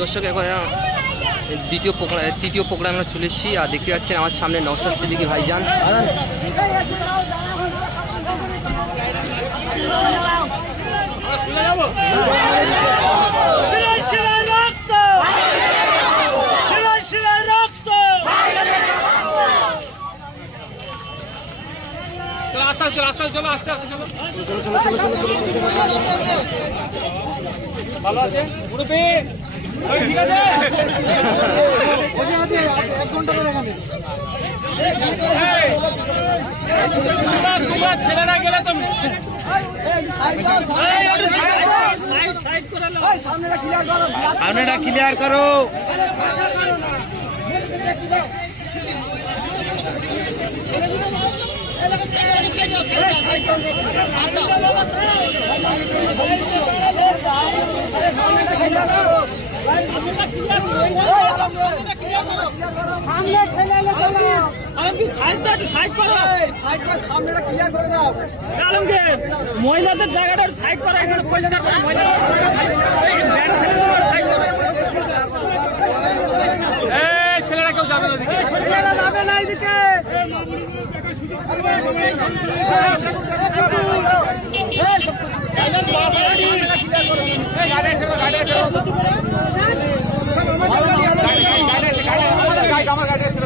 দর্শক এখন তৃতীয় প্রোগ্রামে আমরা চলে এসেছি আর দেখতে পাচ্ছেন আমার সামনে নওশাদ সিদ্দিকী ভাইজান। ভালো আছে মুরব্বি? ঠিক আছে, 1 ঘন্টা ধরে এখানে তোমার ছেলেরা গেলে তুমি সামনেটা ক্লিয়ার করো। মহিলাদের জায়গাটা সাইড করা, এখানে পরিষ্কার করে ছেলেরা কেউ যাবে না ওদিকে, যাবে না এদিকে। আমার গাড়ি ছিল।